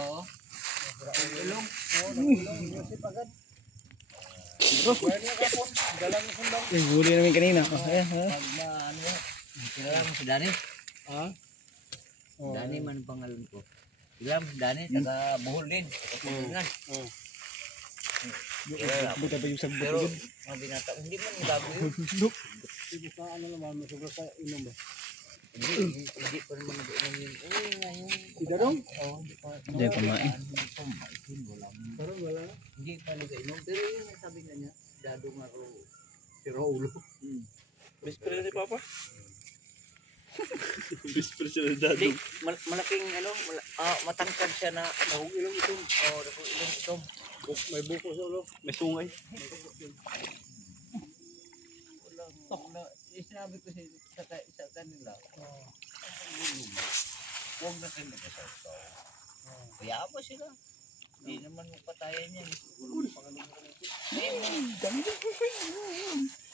Oo. Ilong. Yusip agad. Dalang sundang. Huli namin kanina. Ayan, ha? Pag ano, kilala mo si Dani? Ha? Dani man ang pangalan ko. Kilala mo si Dani, taga Bohol din. Kapulunan. Buta pa yung sagbot. Pero, mga binata, hindi man yung bago yun. Hindi sa ano naman, masugro sa inom ba? Hindi pa naman nag-inom yun. Uy, ngayon. Si Dadong? Oo, hindi pa. Hindi pa kumain. Hindi pa kumain. Pero wala na. Hindi pa nag-inom. Pero yun ang sabi nga niya, Dadong nga raw, si Raulo. Best friend si Papa. Best friend siya na Hindi, malaking ano, matangkad siya na, Mahog ilong ito. dako ilang itom. May buko sa ulo. May sungay. Wala, sinabi ko sa kanila, huwag na kayo nag-asaw. Kaya ba sila? Hindi naman magpatayan yan.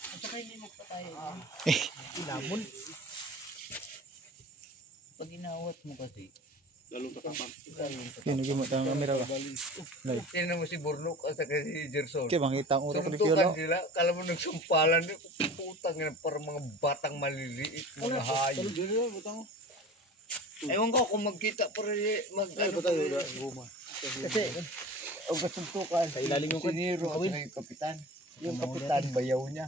At saka hindi magpatayan yan. Ilamon. Pag inawat mo kasi, Lalong kakapang. Yun, nagimot ang camera ba? tingnan mo si Burnok at saka si Gerson. Kaya makita ang urok ni Suntukan Piolo. sila, kala mo nagsumpalan, putang ina, parang mga batang maliliit, mga hayop. Ewan ko kung magkita pa rin, Ano tayo? Guma. kasi, ang kasuntukan, Sa ilalim yung siniro at saka yung kapitan. Yung kapitan, bayaw niya.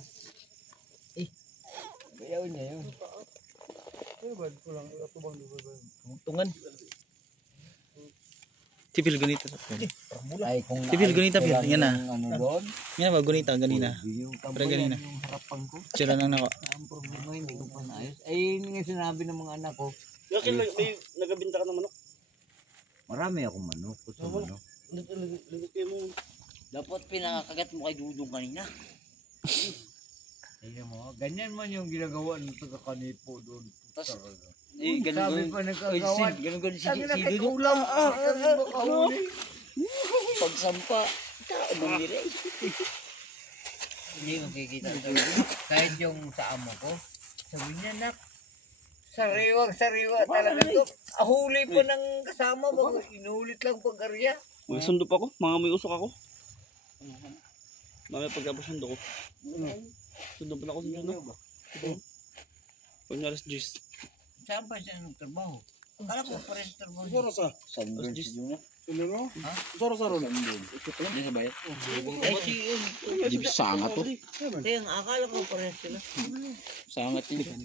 Bayaw niya yun. Tungan. Tipil ganito. Ay, kung Tipil ganito, Pil. Yan na. ano doon, Yan ba, gunita, ganina. yung Pero ganina. yung harapan ko. Sila lang nako. Ang problema, hindi ko pa naayos. Ay, yun nga sinabi ng mga anak ko, Yakin may nagabinta ka ng manok. marami akong manok. Gusto manok. Lagay mo. Dapat pinakakagat mo kay Dudong kanina. Ayun mo, ganyan man yung ginagawa ng taga-kanipo doon. Sabi pa nagkagawa. Sabi na kay ulam. Pagsampa. Bumili. Hindi makikita sa kahit yung sa amo ko. Sabi niya, nak, sariwang-sariwa talaga to. Ahuli pa ng kasama. Inulit lang pag-arya. May sundo pa ako. Mga may usok ako. Mamaya pagkapos sundo ko. Sundo pa na ako sa sundo. Pagnalas Gis. Saan pa siya nagtrabaho? Akala ko pa rin trabaho. Soro sa? Sunburn siya. Sunero? Ha? Soro sa ron. Hindi sa bayat. Sangat to. Kaya nga akala ko pa rin sila. Sangat yun.